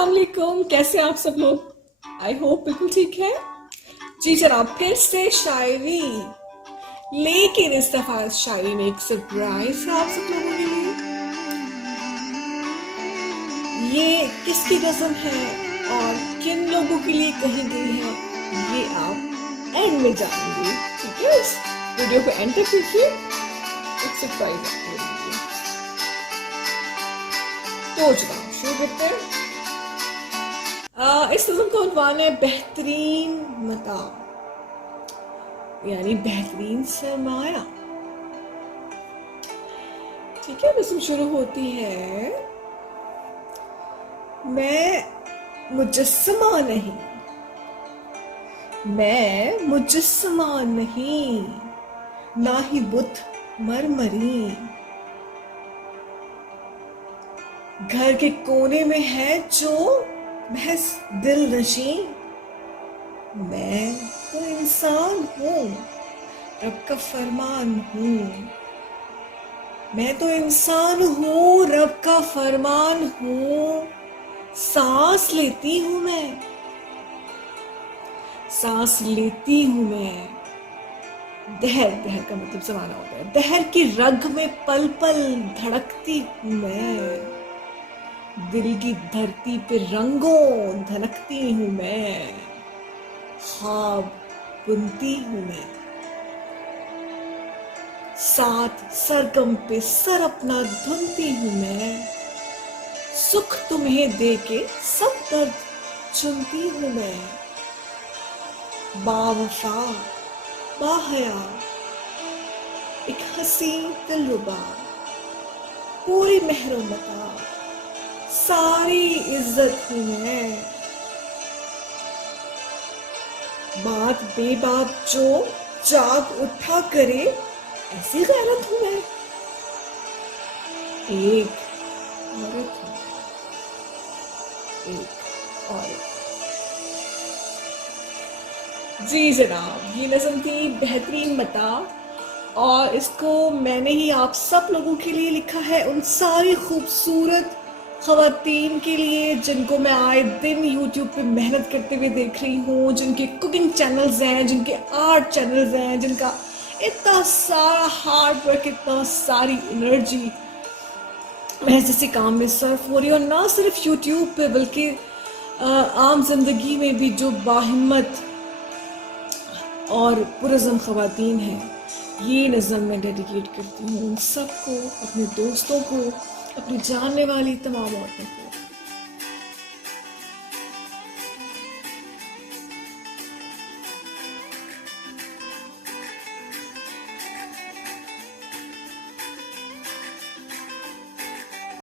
अस्सलाम वालेकुम, कैसे आप सब लोग? आई होप बिल्कुल ठीक है। जी जनाब, फिर से शायरी, लेकिन इस दफा इस शायरी में एक सरप्राइज है आप सब लोगों के लिए। ये किसकी नज़म है और किन लोगों के लिए कही गई है, ये आप एंड में जानेंगे। ठीक है, इस वीडियो को एंड तक देखिए, एक सरप्राइज आपको मिलेगी। तो जनाब शुरू करते हैं। इस नज़म का उन्वान है बेहतरीन मता, यानी बेहतरीन सरमाया। ठीक है, नज़म शुरू होती है। मैं मुजस्समा नहीं, मैं मुजस्समा नहीं, ना ही बुत मरमरी, घर के कोने में है जो महज दिल नशी। मैं तो इंसान हूँ, रब का फरमान हूँ। मैं तो इंसान हूँ, रब का फरमान हूँ। सांस लेती हूँ मैं, सांस लेती हूँ मैं। दहर, दहर का मतलब जमाना होता है। दहर की रग में पल पल धड़कती हूँ मैं। दिल की धरती पे रंगों धनकती हूँ मैं। ख्वाब बुनती हूँ मैं, साथ सरगम पे सर अपना धुनती हूँ मैं। सुख तुम्हें देके सब दर्द चुनती हूँ मैं। बावफा बाहया एक हसी दिलरुबा, पूरी महरुमता सारी इज्जत हूँ मैं। बात बेबात जो जाग उठा करे, ऐसी गैरत हूँ मैं। एक औरत हूँ, एक औरत। जी जनाब, ये नज़म थी बेहतरीन मता, और इसको मैंने ही आप सब लोगों के लिए लिखा है, उन सारी खूबसूरत ख़वातीन के लिए जिनको मैं आए दिन यूट्यूब पे मेहनत करते हुए देख रही हूँ, जिनके कुकिंग चैनल्स हैं, जिनके आर्ट चैनल्स हैं, जिनका इतना सारा हार्ड वर्क, इतना सारी एनर्जी महज इसी काम में सर्फ हो रही है। और ना सिर्फ यूट्यूब पे बल्कि आम जिंदगी में भी जो बाहिम्मत और पुरज़म ख़वातीन हैं, ये नज़म मैं डेडिकेट करती हूँ उन सबको, अपने दोस्तों को, अपनी जानने वाली तमाम औरतों को।